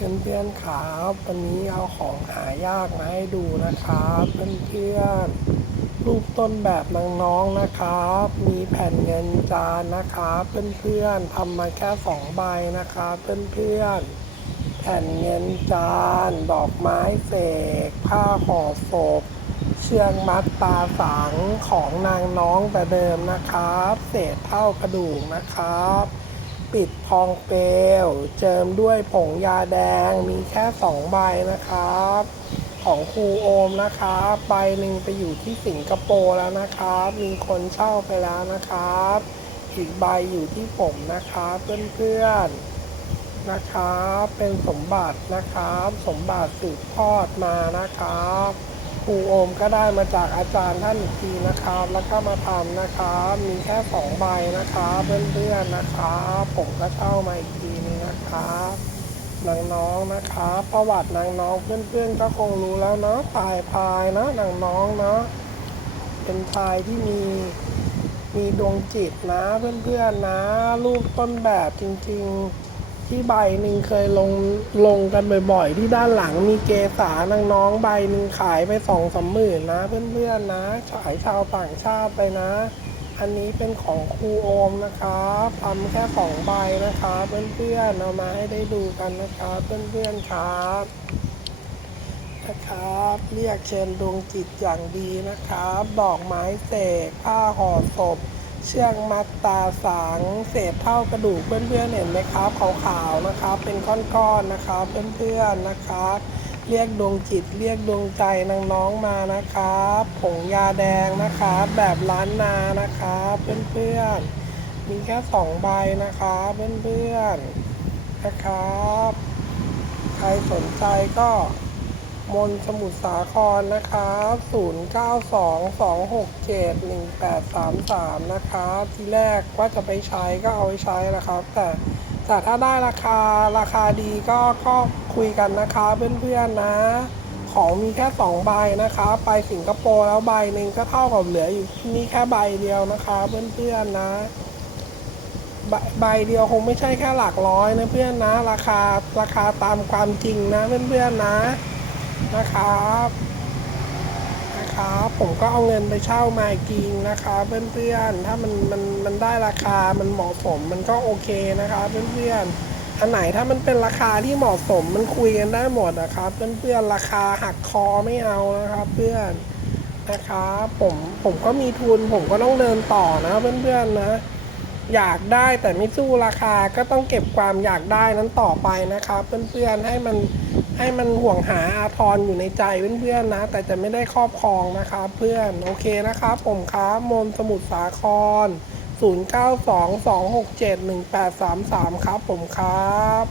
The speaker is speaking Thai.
เพื่อนๆครับวันนี้เอาของหายากมาให้ดูนะครับเพื่อนๆรูปต้นแบบน้องๆนะครับ มีแผ่นเงินจานนะครับเพื่อนๆทำมาแค่สองใบนะครับเพื่อนๆแผ่นเงินจานดอกไม้เสกผ้าห่อศพเชือกมัดตาสังของนางน้องแต่เดิมนะครับ เศษเท่ากระดูกนะครับ ปิดทองเปลวเจิมด้วยผงยาแดงมีแค่สองใบนะครับ ของครูโอมนะครับใบหนึ่งไปอยู่ที่สิงคโปร์แล้วนะครับ มีคนเช่าไปแล้วนะครับ อีกใบอยู่ที่ผมนะครับเพื่อนๆนะครับ เป็นสมบัตินะครับ สมบัติสืบทอดมานะครับ รูโอมก็ได้มาจากอาจารย์ท่านอีกทีนะครับ แล้วก็มาทำนะครับ มีแค่สองใบนะครับเพื่อนๆนะครับผมก็เช่ามาอีกทีนึงนะครับนางน้องนะครับ ประวัตินางน้องเพื่อนๆก็คงรู้แล้วเนาะตายพายนะนางน้องเนาะเป็นชายที่มีมีดวงจิตนะเพื่อนๆนะ รูปต้นแบบจริงๆ ที่ใบหนึ่งเคยลงลงกันบ่อยๆ ที่ด้านหลังมีเกสานางน้องใบหนึ่งขายไปสองสามหมื่นนะเพื่อนๆนะฉายชาวต่างชาติไปนะ อันนี้เป็นของครูโอมนะครับทำแค่สองใบนะครับเพื่อนๆเอามาให้ได้ดูกันนะครับเพื่อนๆครับนะครับเรียกเชิญดวงจิตอย่างดีนะครับ ดอกไม้เสกผ้าห่อศพ เชือกมัดตาสังเศษเท่ากระดูกเพื่อนๆเห็นไหมครับขาวๆนะครับ เป็นก้อนๆนะครับเพื่อนๆนะครับเรียกดวงจิตเรียกดวงใจนางน้องมานะครับผงยาแดงนะครับแบบล้านนานะครับเพื่อนๆมีแค่สองใบนะครับเพื่อนๆนะครับ ใครสนใจก็ มนสมุทรสาครนะครับ0922671833 นะครับทีแรกว่าจะไปใช้ก็เอาไปใช้นะครับ แต่แต่ถ้าได้ราคาราคาดีก็ก็คุยกันนะครับเพื่อนๆนะ ของมีแค่สองใบนะครับไปสิงคโปร์แล้วใบหนึ่งก็เท่ากับเหลืออยู่นี่แค่ใบเดียวนะครับเพื่อนๆนะใบใบเดียวคงไม่ใช่แค่หลักร้อยนะเพื่อนนะ ราคาราคาตามความจริงนะเพื่อนๆนะ นะครับนะครับผมก็เอาเงินไปเช่ามากิงนะครับเพื่อนๆถ้ามันมันมันได้ราคามันเหมาะสมมันก็โอเคนะครับเพื่อนๆอันไหนถ้ามันเป็นราคาที่เหมาะสมมันคุยกันได้หมดนะครับเพื่อนๆราคาหักคอไม่เอานะครับ เพื่อนนะครับผมผมก็มีทุนผมก็ต้องเดินต่อนะเพื่อนๆนะอยากได้แต่ไม่สู้ราคาก็ต้องเก็บความอยากได้นั้นต่อไปนะครับ เพื่อนๆให้มัน ให้มันห่วงหาอาทรอยู่ในใจเพื่อนๆนะ แต่จะไม่ได้ครอบครองนะครับเพื่อนโอเคนะครับ ผมครับมนสมุทรสาคร 0922671833 ครับผมครับ